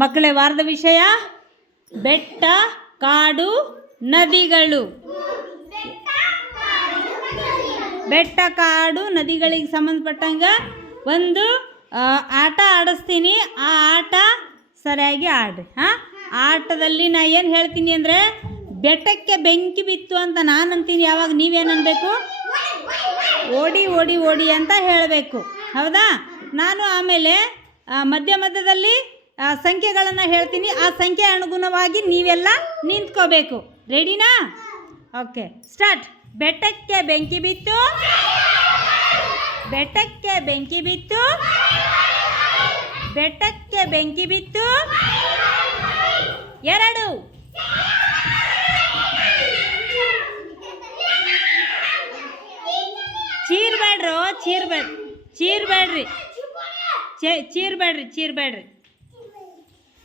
ಮಕ್ಕಳೇ, ವಾರದ ವಿಷಯ? ಬೆಟ್ಟ, ಕಾಡು, ನದಿಗಳು. ಬೆಟ್ಟ, ಕಾಡು, ನದಿಗಳಿಗೆ ಸಂಬಂಧಪಟ್ಟಂಗೆ ಒಂದು ಆಟ ಆಡಿಸ್ತೀನಿ. ಆ ಆಟ ಸರಿಯಾಗಿ ಆಡ್ರಿ, ಹಾಂ? ಆಟದಲ್ಲಿ ನಾ ಏನು ಹೇಳ್ತೀನಿ ಅಂದರೆ, ಬೆಟ್ಟಕ್ಕೆ ಬೆಂಕಿ ಬಿತ್ತು ಅಂತ ನಾನು ಅಂತೀನಿ, ಯಾವಾಗ ನೀವೇನು ಅನ್ಬೇಕು? ಓಡಿ ಓಡಿ ಓಡಿ ಅಂತ ಹೇಳಬೇಕು. ಹೌದಾ? ನಾನು ಆಮೇಲೆ ಮಧ್ಯ ಮಧ್ಯದಲ್ಲಿ ಸಂಖ್ಯೆಗಳನ್ನು ಹೇಳ್ತೀನಿ. ಆ ಸಂಖ್ಯೆ ಅನುಗುಣವಾಗಿ ನೀವೆಲ್ಲ ನಿಂತ್ಕೋಬೇಕು. ರೆಡಿನಾ ಓಕೆ ಸ್ಟಾರ್ಟ್ ಬೆಟ್ಟಕ್ಕೆ ಬೆಂಕಿ ಬಿತ್ತು. ಬೆಟ್ಟಕ್ಕೆ ಬೆಂಕಿ ಬಿತ್ತು. ಬೆಟ್ಟಕ್ಕೆ ಬೆಂಕಿ ಬಿತ್ತು. ಎರಡು. ಚೀರ್ಬೇಡ್ರೋ ಚೀರ್ಬೇಡ್ರಿ ಚೀರ್ಬೇಡ್ರಿ ಚೀರ್ಬೇಡ್ರಿ ಚೀರ್ಬೇಡ್ರಿ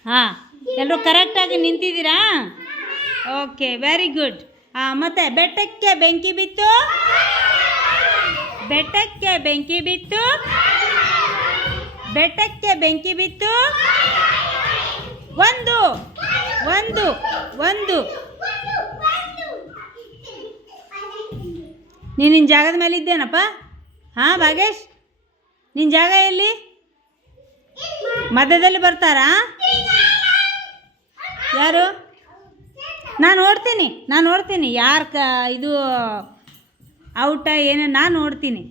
ಹಾಂ ಎಲ್ಲರೂ ಕರೆಕ್ಟಾಗಿ ನಿಂತಿದ್ದೀರಾ? ಓಕೆ ವೆರಿ ಗುಡ್ ಹಾಂ ಮತ್ತೆ ಬೆಟ್ಟಕ್ಕೆ ಬೆಂಕಿ ಬಿತ್ತು? ಬೆಟ್ಟಕ್ಕೆ ಬೆಂಕಿ ಬಿತ್ತು? ಬೆಟ್ಟಕ್ಕೆ ಬೆಂಕಿ ಬಿತ್ತು? ಒಂದು ಒಂದು ಒಂದು. ನೀನು ನಿನ್ನ ಜಾಗದ ಮೇಲೆ ಇದ್ದೇನಪ್ಪ? ಹಾಂ, ಭಾಗೇಶ್? ನಿನ್ನ ಜಾಗ ಎಲ್ಲಿ? ಮಧ್ಯದಲ್ಲಿ ಬರ್ತಾರಾ? ಯಾರು? ನಾನು ನೋಡ್ತೀನಿ ನಾನು ನೋಡ್ತೀನಿ. ಯಾರು ಕ ಇದು ಔಟ ಏನು ನಾನು ನೋಡ್ತೀನಿ.